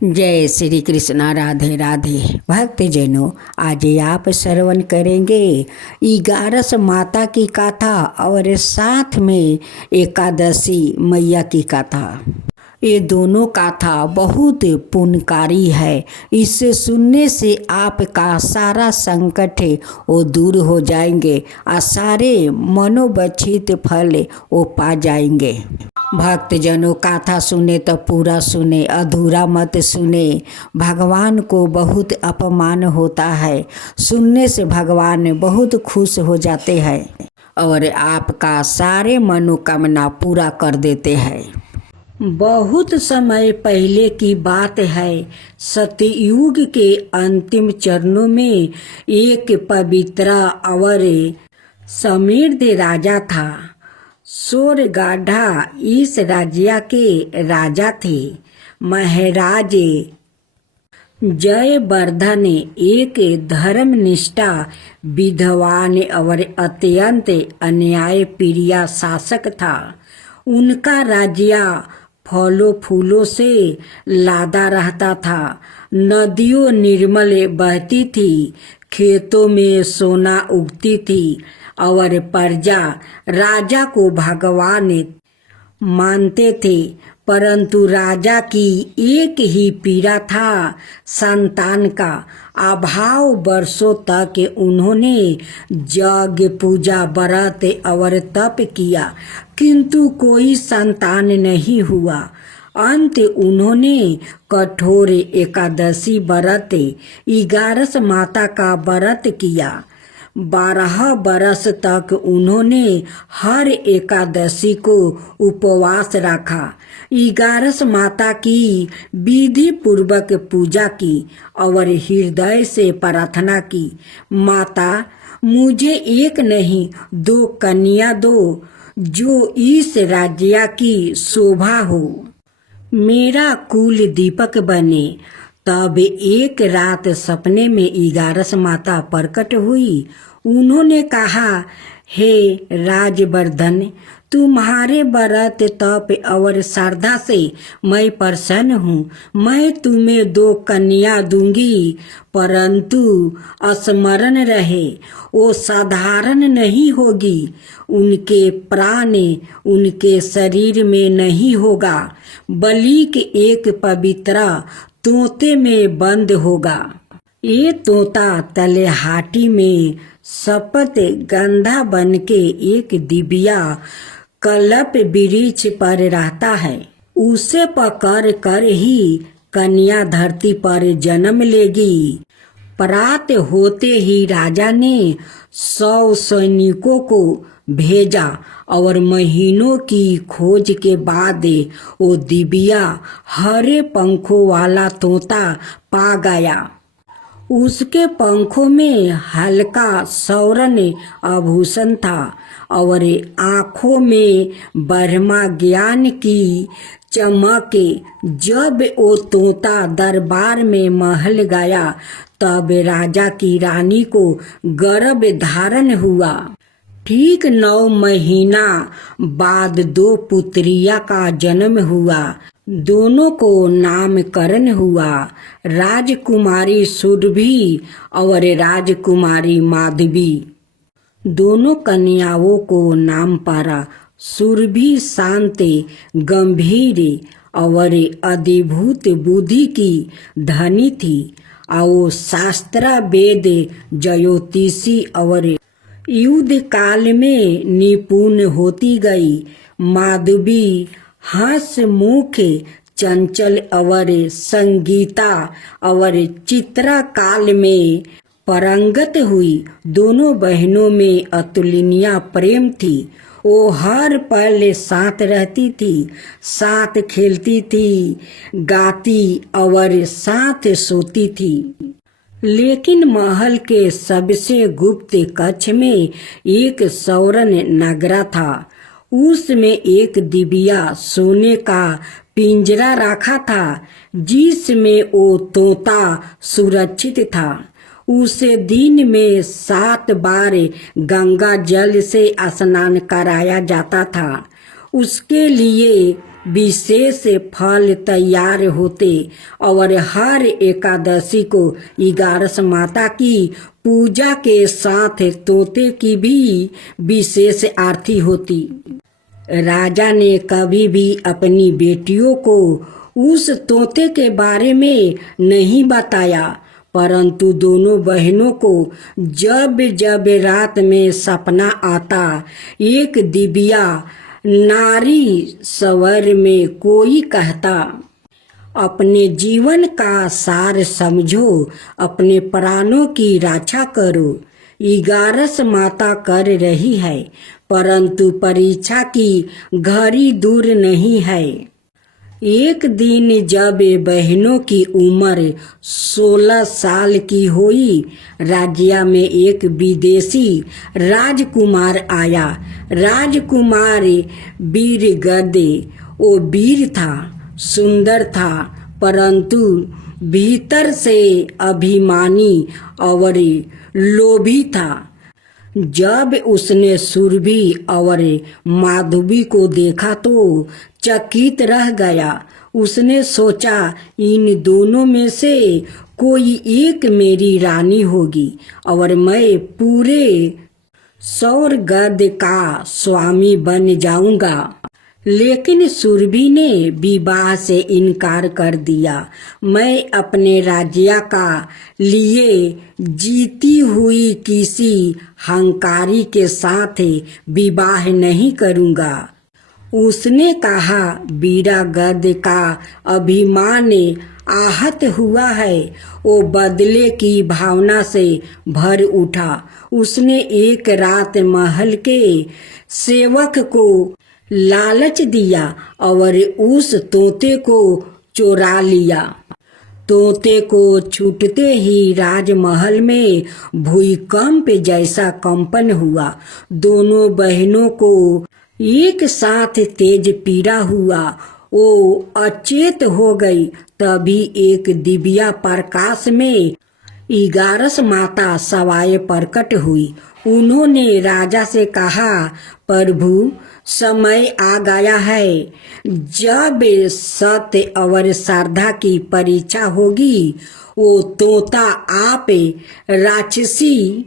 जय श्री कृष्णा। राधे राधे। भक्तजनों, आज आप श्रवण करेंगे 11 माता की कथा और साथ में एकादशी मैया की कथा। ये दोनों कथा बहुत पुण्यकारी है। इसे सुनने से आपका सारा संकट है वो दूर हो जाएंगे और सारे मनोवांछित फल वो पा जाएंगे। भक्तजनों, कथा सुने तो पूरा सुने, अधूरा मत सुने। भगवान को बहुत अपमान होता है। सुनने से भगवान बहुत खुश हो जाते हैं और आपका सारे मनोकामना पूरा कर देते हैं। बहुत समय पहले की बात है। सतयुग के अंतिम चरणों में एक पवित्र और समृद्ध राजा था। सोरगाढ़ा इस राज्य के राजा थे। महाराज जयवर्धन एक धर्मनिष्ठा, विद्वान और अत्यंत अन्याय प्रिय शासक था। उनका राज्य फलों फूलों से लादा रहता था। नदियों निर्मल बहती थी, खेतों में सोना उगती थी और प्रजा राजा को भगवान मानते थे। परंतु राजा की एक ही पीड़ा था, संतान का अभाव। वर्षों तक उन्होंने यज्ञ पूजा व्रत और तप किया, किंतु कोई संतान नहीं हुआ। अंत उन्होंने कठोर एकादशी व्रत 11 माता का व्रत किया। 12 बरस तक उन्होंने हर एकादशी को उपवास रखा। 11 माता की विधि पूर्वक पूजा की और हृदय से प्रार्थना की, माता मुझे एक नहीं 2 कन्या दो, जो इस राज्य की शोभा हो, मेरा कुल दीपक बने। तब एक रात सपने में 11 माता प्रकट हुई। उन्होंने कहा, हे राजवर्धन, तुम्हारे व्रत तप और श्रद्धा से मैं प्रसन्न हूँ। मैं तुम्हें 2 कन्या दूंगी, परंतु स्मरण रहे वो साधारण नहीं होगी। उनके प्राण उनके शरीर में नहीं होगा, बल्कि एक पवित्र तोते में बंद होगा। ये तोता तलहाटी में शपथ गंधा बन के एक दिव्या कल्प वृक्ष पर रहता है। उसे पकड़ कर ही कन्या धरती पर जन्म लेगी। प्रात होते ही राजा ने 100 सैनिकों को भेजा और महीनों की खोज के बाद वो दिव्या हरे पंखों वाला तोता पा गया। उसके पंखों में हल्का स्वर्ण आभूषण था और आँखों में ब्रह्मा ज्ञान की चमक। जब वो तोता दरबार में महल गया, तब राजा की रानी को गर्भ धारण हुआ। ठीक 9 महीना बाद 2 पुत्रिया का जन्म हुआ। दोनों को नामकरण हुआ, राजकुमारी सुरभि और राजकुमारी माधवी। दोनों कन्याओं को नाम पड़ा। सुरभि शांत, गंभीर और अद्भुत बुद्धि की धनी थी और शास्त्र वेद ज्योतिषी और युद्ध काल में निपुण होती गई। माधवी हंसमुख, चंचल और संगीता और चित्रा काल में पारंगत हुई। दोनों बहनों में अतुलनीय प्रेम थी। वो हर पल साथ रहती थी, साथ खेलती थी, गाती और साथ सोती थी। लेकिन महल के सबसे गुप्त कक्ष में एक स्वर्ण नगरा था। उसमें एक दिव्या सोने का पिंजरा रखा था, जिसमें वो तोता सुरक्षित था। उसे दिन में 7 बार गंगा जल से स्नान कराया जाता था। उसके लिए विशेष फल तैयार होते और हर एकादशी को 11 माता की पूजा के साथ तोते की भी विशेष आरती होती। राजा ने कभी भी अपनी बेटियों को उस तोते के बारे में नहीं बताया, परंतु दोनों बहनों को जब जब रात में सपना आता, एक दिव्या नारी स्वर में कोई कहता, अपने जीवन का सार समझो, अपने प्राणों की रक्षा करो। 11 माता कर रही है, परंतु परीक्षा की घड़ी दूर नहीं है। एक दिन जब बहनों की उम्र 16 साल की हुई, राज्य में एक विदेशी राजकुमार आया। राजकुमार वीरगद्दे, वो वीर था, सुंदर था, परंतु भीतर से अभिमानी और लोभी था। जब उसने सुरभि और माधवी को देखा तो चकित रह गया। उसने सोचा, इन दोनों में से कोई एक मेरी रानी होगी और मैं पूरे स्वर्ग का स्वामी बन जाऊंगा। लेकिन सुरभि ने विवाह से इनकार कर दिया। मैं अपने राज्य का लिए जीती हुई किसी हंकारी के साथ विवाह नहीं करूंगा। उसने कहा, वीरगद्दे का अभिमान आहत हुआ है। वो बदले की भावना से भर उठा। उसने एक रात महल के सेवक को लालच दिया और उस तोते को चुरा लिया। तोते को छूटते ही राजमहल में भूकंप जैसा कंपन हुआ। दोनों बहनों को एक साथ तेज पीड़ा हुआ। वो अचेत हो गई। तभी एक दिव्या प्रकाश में 11 माता सवाए प्रकट हुई। उन्होंने राजा से कहा, प्रभु, समय आ गया है जब सत्य और श्रद्धा की परीक्षा होगी। वो तोता आप राक्षसी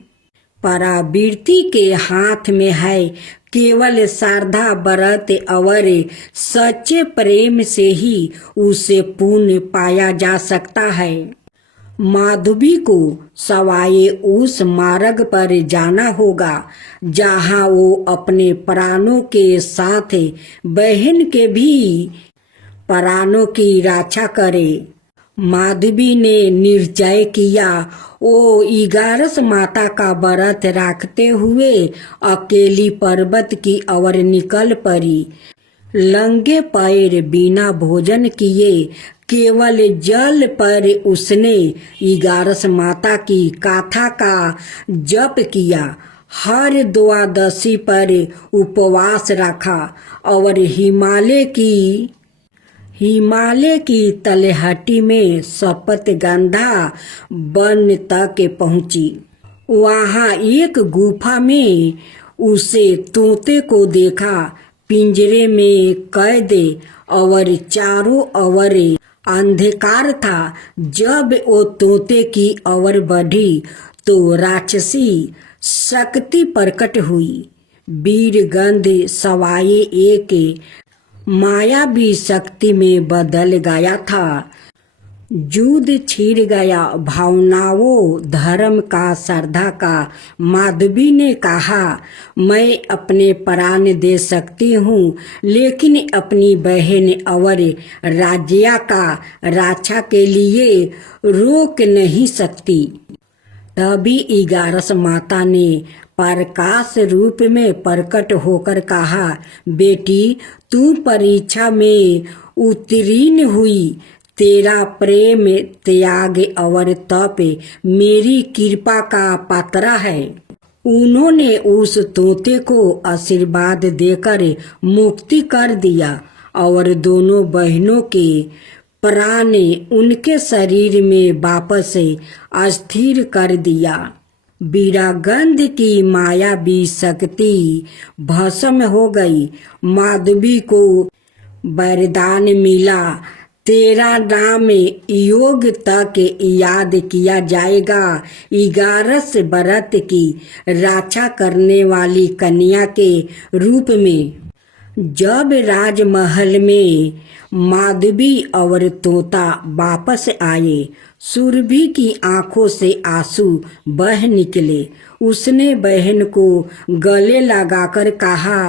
परावृत्ति के हाथ में है। केवल श्रद्धा, व्रत और सच्चे प्रेम से ही उसे पुण्य पाया जा सकता है। माधवी को सवाए उस मार्ग पर जाना होगा जहाँ वो अपने प्राणों के साथ बहन के भी प्राणों की रक्षा करे। माधवी ने निश्चय किया। वो 11 माता का व्रत रखते हुए अकेली पर्वत की ओर निकल पड़ी। नंगे पैर, बिना भोजन किए, केवल जल पर उसने 11 माता की गाथा का जप किया। हर द्वादशी पर उपवास रखा और हिमालय की तलहटी में सप्तगंधा वन तक पहुंची। वहां एक गुफा में उसे तोते को देखा, पिंजरे में कैद और चारों ओर अंधकार था। जब वो तोते की ओर बढ़ी तो राक्षसी शक्ति प्रकट हुई। वीरगद्दे सवाए एक मायावी शक्ति में बदल गया था। युद्ध छिड़ गया, भावनाओं, धर्म का, श्रद्धा का। माधवी ने कहा, मैं अपने प्राण दे सकती हूँ, लेकिन अपनी बहन और राज्य का रक्षा के लिए रोक नहीं सकती। तभी 11 माता ने प्रकाश रूप में प्रकट होकर कहा, बेटी, तू परीक्षा में उत्तीर्ण हुई। तेरा प्रेम, त्याग और तप मेरी कृपा का पात्र है। उन्होंने उस तोते को आशीर्वाद देकर मुक्ति कर दिया और दोनों बहनों के प्राण उनके शरीर में वापस अस्थिर कर दिया। वीरगद्दे की मायावी शक्ति भस्म हो गई। माधवी को वरदान मिला, तेरा नाम योग तक याद किया जाएगा। 11 बरत की रक्षा करने वाली कन्या के रूप में जब राजमहल में माधवी और तोता वापस आए, सुरभि की आंखों से आंसू बह निकले। उसने बहन को गले लगाकर कहा,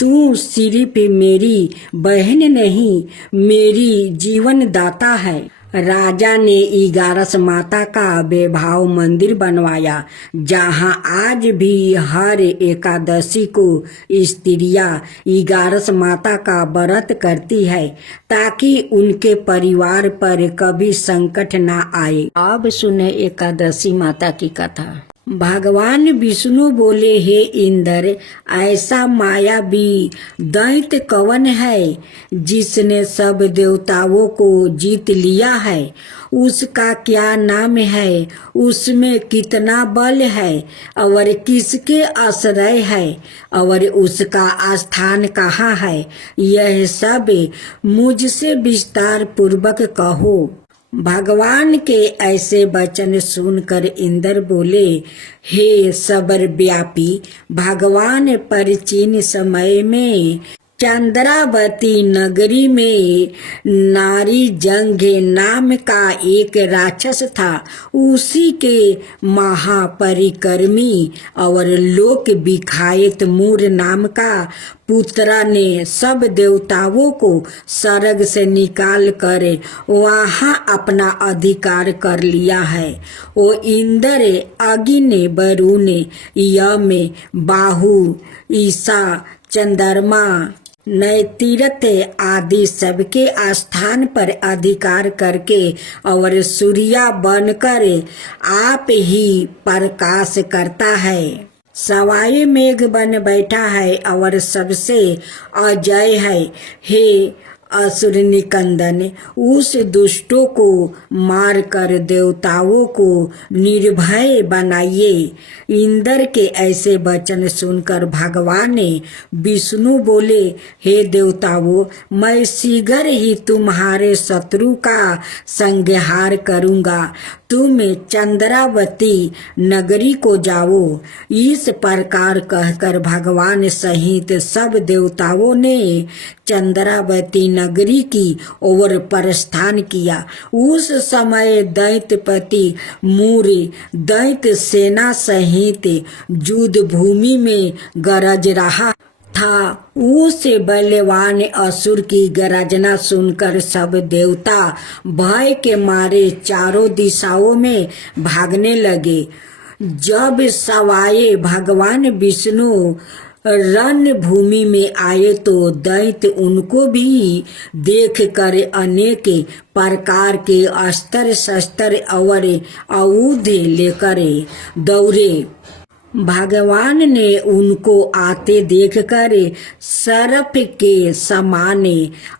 तू सिर्फ मेरी बहन नहीं, मेरी जीवन दाता है। राजा ने 11 माता का वैभव मंदिर बनवाया, जहां आज भी हर एकादशी को स्त्रियां 11 माता का व्रत करती है, ताकि उनके परिवार पर कभी संकट ना आए। अब सुने एकादशी माता की कथा। भगवान विष्णु बोले, हे इंद्र, ऐसा मायावी दैत्य कौन है जिसने सब देवताओं को जीत लिया है? उसका क्या नाम है? उसमें कितना बल है और किसके आश्रय है और उसका स्थान कहाँ है? यह सब मुझसे विस्तार पूर्वक कहो। भगवान के ऐसे वचन सुनकर इंद्र बोले, हे सर्वव्यापी भगवान, प्राचीन समय में चंद्रावती नगरी में नारी जंघे नाम का एक राक्षस था। उसी के महापरिक्रमी और लोक विख्यात मूर नाम का पुत्रा ने सब देवताओं को स्वर्ग से निकाल कर वहां अपना अधिकार कर लिया है। वो इंद्र, अग्नि, वरुण, यम, बाहु, ईशा, चंद्रमा, नैतिरत आदि सबके स्थान पर अधिकार करके और सूर्या बनकर आप ही प्रकाश करता है। सवाई मेघ बन बैठा है और सबसे अजय है। हे असुर निकंदन, उस दुष्टों को मारकर देवताओं को निर्भय बनाइए। इंद्र के ऐसे वचन सुनकर भगवान विष्णु बोले, हे देवताओं, मैं शीघ्र ही तुम्हारे शत्रु का संहार करूंगा। तुम चंद्रावती नगरी को जाओ। इस प्रकार कहकर भगवान सहित सब देवताओं ने चंद्रावती नगरी की ओर प्रस्थान किया। उस समय दैत्यपति मूर दैत्य सेना सहित युद्ध भूमि में गरज रहा था। उस बलवान असुर की गर्जना सुनकर सब देवता भय के मारे चारों दिशाओं में भागने लगे। जब सवाए भगवान विष्णु रणभूमि में आए तो दैत्य उनको भी देख कर अनेक प्रकार के अस्त्र शस्त्र और आयुध लेकर दौड़े। भगवान ने उनको आते देखकर सर्प के समान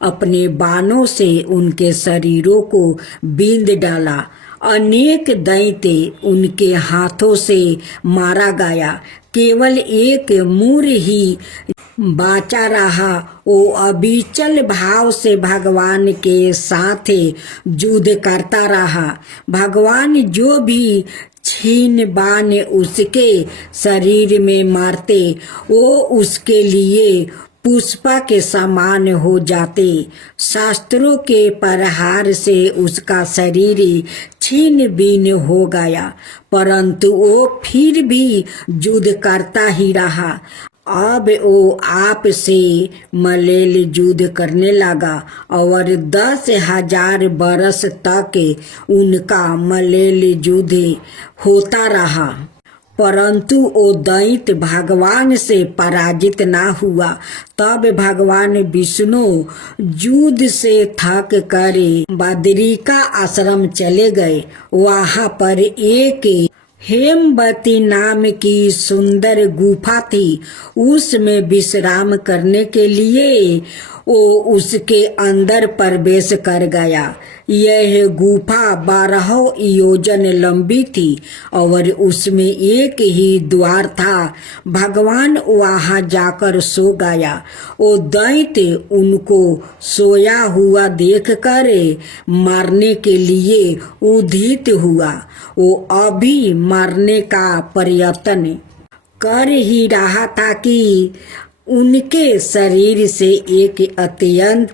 अपने बाणों से उनके शरीरों को बींध डाला। अनेक दैत्य उनके हाथों से मारा गया। केवल एक मूर ही बाचा रहा। वो अविचल भाव से भगवान के साथ युद्ध करता रहा। भगवान जो भी छीन बाण उसके शरीर में मारते, वो उसके लिए पुष्पा के समान हो जाते। शास्त्रों के प्रहार से उसका शरीर छीन बीन हो गया, परंतु वो फिर भी युद्ध करता ही रहा। अब वो आप से मलेल युद्ध करने लगा और 10,000 बरस तक उनका मलेल युद्ध होता रहा, परंतु वो दैत्य भगवान से पराजित ना हुआ। तब भगवान विष्णु युद्ध से थक कर बदरिका आश्रम चले गए। वहां पर एक हेमवती नाम की सुंदर गुफा थी। उसमें विश्राम करने के लिए वो उसके अंदर प्रवेश कर गया। यह गुफा 12 योजन लंबी थी और उसमें एक ही द्वार था। भगवान वहां जाकर सो गया। वो दैत्य उनको सोया हुआ देखकर मारने के लिए उद्यत हुआ। वो अभी मारने का प्रयत्न कर ही रहा था कि उनके शरीर से एक अत्यंत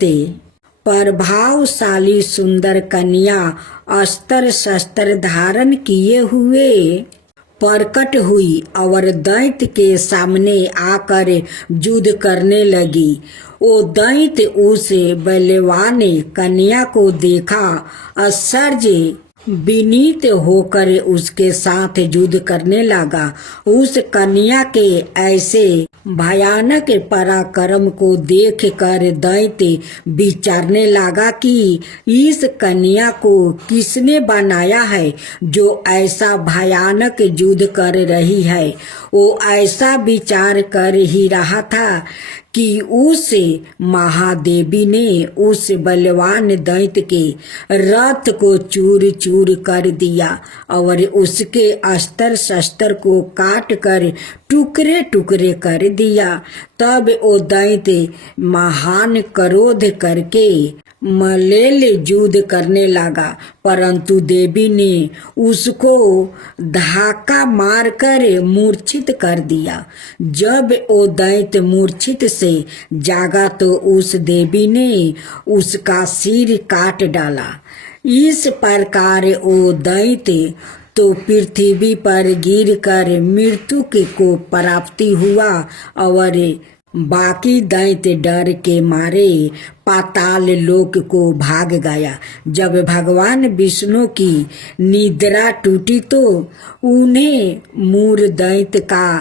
प्रभावशाली सुंदर कन्या अस्त्र शस्त्र धारण किए हुए प्रकट हुई और दैत्य के सामने आकर युद्ध करने लगी। वो दैत्य उस बलवान कन्या को देखा, आश्चर्य विनीत होकर उसके साथ युद्ध करने लगा। उस कन्या के ऐसे भयानक पराक्रम को देखकर दैत्य विचारने लगा कि इस कन्या को किसने बनाया है जो ऐसा भयानक युद्ध कर रही है। वो ऐसा विचार कर ही रहा था कि उस महादेवी ने उस बलवान दैत्य के रथ को चूर चूर कर दिया और उसके अस्त्र शस्त्र को काट कर टुकड़े टुकड़े कर दिया। तब वो दैत्य महान क्रोध करके मल्लेल युद्ध करने लगा, परंतु देवी ने उसको धक्का मारकर मूर्छित कर दिया। जब वो दैत्य मूर्छित से जागा तो उस देवी ने उसका सिर काट डाला। इस प्रकार वो दैत्य तो पृथ्वी पर गिरकर मृत्यु को प्राप्ति हुआ और बाकी दैत्य डर के मारे पाताल लोक को भाग गया। जब भगवान विष्णु की निद्रा टूटी तो उन्हें मूर दैत्य का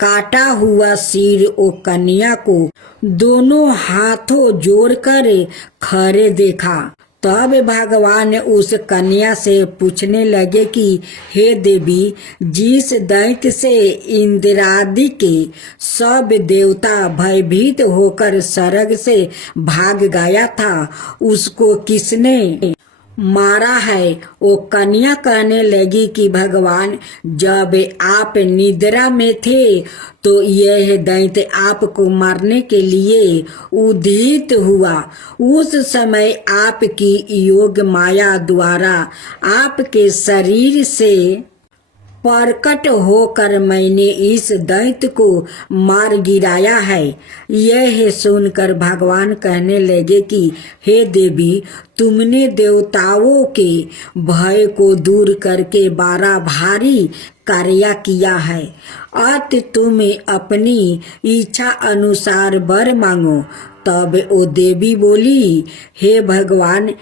काटा हुआ सिर ओ कन्या को दोनों हाथों जोड़कर खड़े देखा। तब भगवान उस कन्या से पूछने लगे कि हे देवी, जिस दैत्य से इंद्रादि के सब देवता भयभीत होकर स्वर्ग से भाग गया था, उसको किसने मारा है? वो कन्या कहने लगी कि भगवान, जब आप निद्रा में थे तो यह दैत्य आपको मारने के लिए उद्यत हुआ। उस समय आपकी योग माया द्वारा आपके शरीर से प्रकट होकर मैंने इस दैत्य को मार गिराया है। यह सुनकर भगवान कहने लगे कि हे देवी, तुमने देवताओं के भय को दूर करके बड़ा भारी कार्य किया है। अत तुम अपनी इच्छा अनुसार वर मांगो। तब वो देवी बोली, हे भगवान,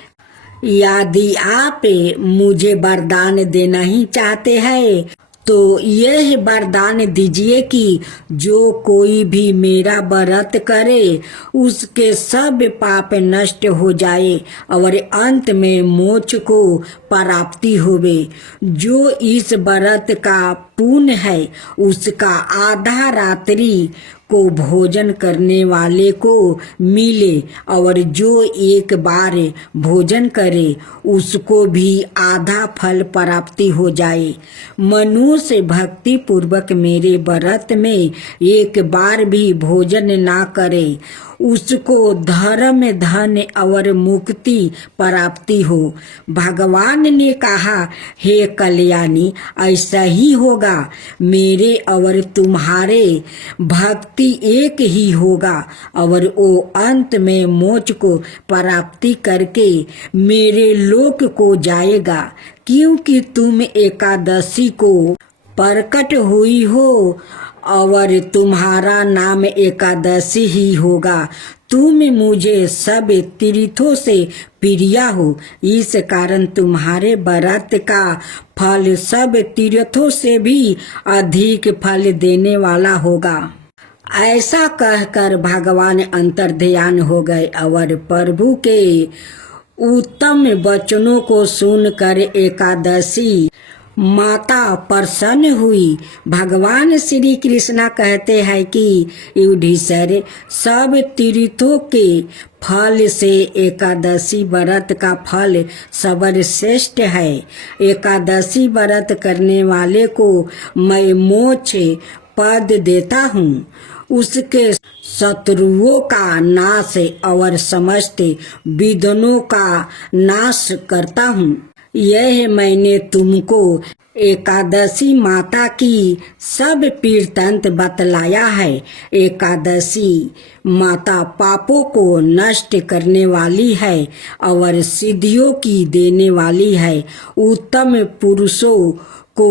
यदि आप मुझे वरदान देना ही चाहते हैं तो यह वरदान दीजिए कि जो कोई भी मेरा व्रत करे उसके सब पाप नष्ट हो जाए और अंत में मोक्ष को प्राप्ति होवे। जो इस व्रत का पुण्य है उसका आधा रात्रि को भोजन करने वाले को मिले और जो एक बार भोजन करे उसको भी आधा फल प्राप्ति हो जाए। मनुष्य भक्ति पूर्वक मेरे व्रत में एक बार भी भोजन ना करे, उसको धर्म धन और मुक्ति प्राप्ति हो। भगवान ने कहा, हे कल्याणी, ऐसा ही होगा। मेरे और तुम्हारे भक्ति एक ही होगा और वो अंत में मोक्ष को प्राप्ति करके मेरे लोक को जाएगा, क्योंकि तुम एकादशी को प्रकट हुई हो और तुम्हारा नाम एकादशी ही होगा। तुम मुझे सब तीर्थों से प्रिय हो, इस कारण तुम्हारे व्रत का फल सब तीर्थों से भी अधिक फल देने वाला होगा। ऐसा कहकर भगवान अंतर्ध्यान हो गए और प्रभु के उत्तम वचनों को सुनकर एकादशी माता प्रसन्न हुई। भगवान श्री कृष्णा कहते हैं कि युधिष्ठिर, सब तीर्थों के फल से एकादशी व्रत का फल सर्वश्रेष्ठ है। एकादशी व्रत करने वाले को मैं मोक्ष पद देता हूँ, उसके शत्रुओं का नाश और समस्त विघ्नों का नाश करता हूँ। यह मैंने तुमको एकादशी माता की सब वृत्तांत बतलाया है। एकादशी माता पापों को नष्ट करने वाली है और सिद्धियों की देने वाली है। उत्तम पुरुषों को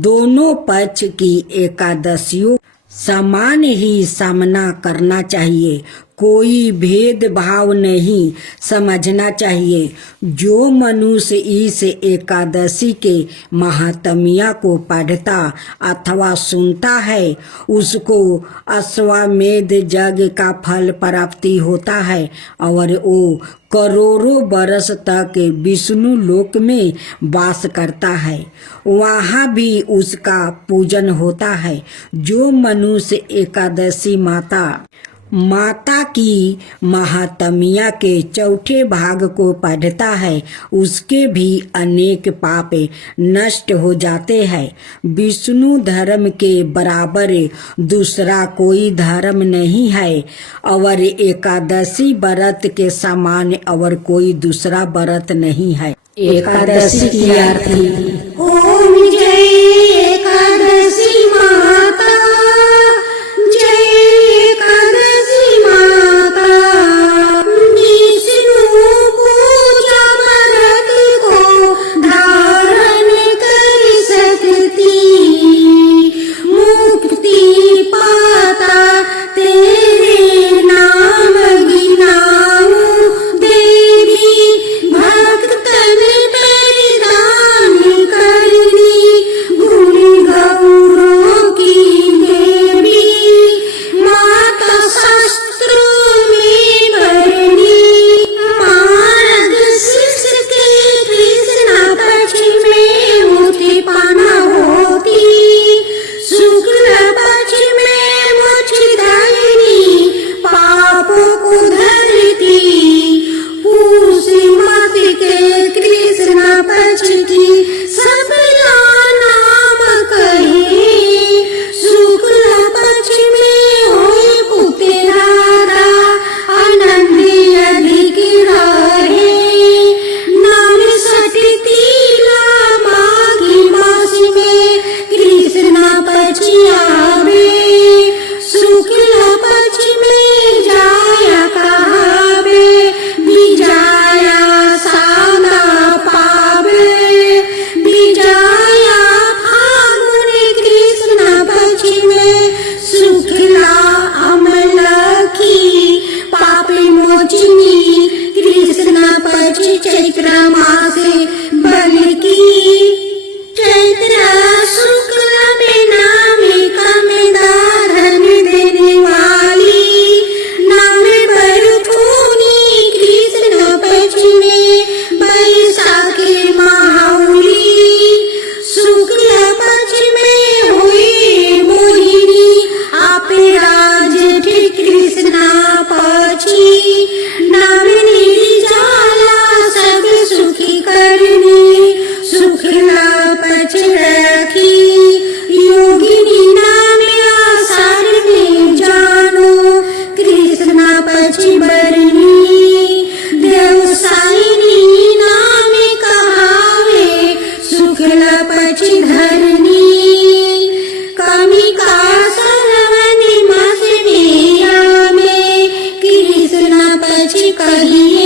दोनों पक्ष की एकादशियों समान ही सामना करना चाहिए, कोई भेदभाव नहीं समझना चाहिए। जो मनुष्य इस एकादशी के महात्म्य को पढ़ता अथवा सुनता है, उसको अश्वमेध यज्ञ का फल प्राप्ति होता है और वो करोड़ों वर्ष तक विष्णु लोक में वास करता है, वहाँ भी उसका पूजन होता है। जो मनुष्य एकादशी माता की महात्म्य के चौथे भाग को पढ़ता है, उसके भी अनेक पाप नष्ट हो जाते हैं। विष्णु धर्म के बराबर दूसरा कोई धर्म नहीं है और एकादशी व्रत के समान और कोई दूसरा व्रत नहीं है। एकादशी की आरती। ओम जय एकादशी माता, जय एकादशी माता। विष्णु पूजा व्रत को धारण कर सकती, मुक्ति पाता तेरे नाम गिनाऊं देवी। भक्तन परिधान करनी, गुण गौरों की देवी। माता शास्त्रों में बरनी, मार्ग शिष्य के कृष्ण पक्ष में मुक्ति पाना होती। शुक्ल पक्ष में मोक्षदायिनी, पापों को धरती। पूर्णिमा के कृष्ण पक्ष की सबला नाम कहे। शुक्ल पक्ष में होए पुत्रारा, आनंद अधिक रहे। नाम सटतीला माघी मास में कृष्ण पक्ष आवे। शुक्ल पक्ष में जाया कहावे, विजया साना पावे। विजया फागुन कृष्ण पक्ष में, शुक्ला अमलखी पाप मोचनी। कृष्ण पक्ष चैत्र मास बल की। चैत्र शुक्ल में नामिका में दाधन देने वाली। नाम बरथुनी कृष्ण पक्ष में, बैसाखी माहुली। शुक्ल पक्ष में हुई मोहिनी, आप राज कृष्ण पक्षी। नाम निर्जला सब सुखी करनी, शुक्ला पक्ष रखी। योगिनी नाम आषाढ़ में जानो, कृष्ण पक्ष बरनी। देवसायिनी नाम कहावे, शुक्ल पक्ष धरनी। कमी का श्रवण मास में आवे, कृष्ण पक्ष कहिए।